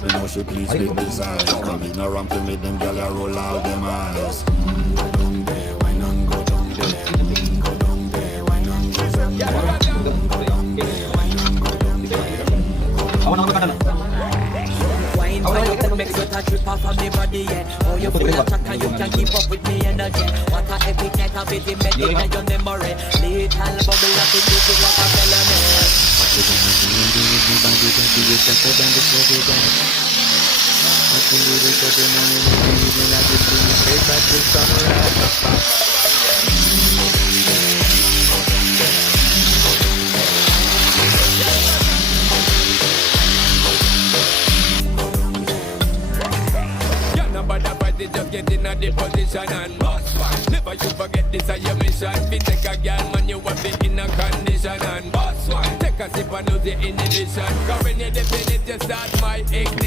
nice, me know she please with this eyes. Come ignorant to me, them gyal a roll out them eyes. Go down there, why not go down there? Go down there, why not go down there? Go down there, why not go down there? Wine for you could make sweat a trip off of me body, yeah. Oh, you full of chat and you can keep up with me energy. What a epic night of it, embedded in your memory. Little bubble of it, you feel like a felony. Just get in a the position and boss one. Never you forget this is your mission. Fi take a girl man, you want be in a condition and boss one. Take a sip and lose the inhibition. Cause when you define it, you start my ignition.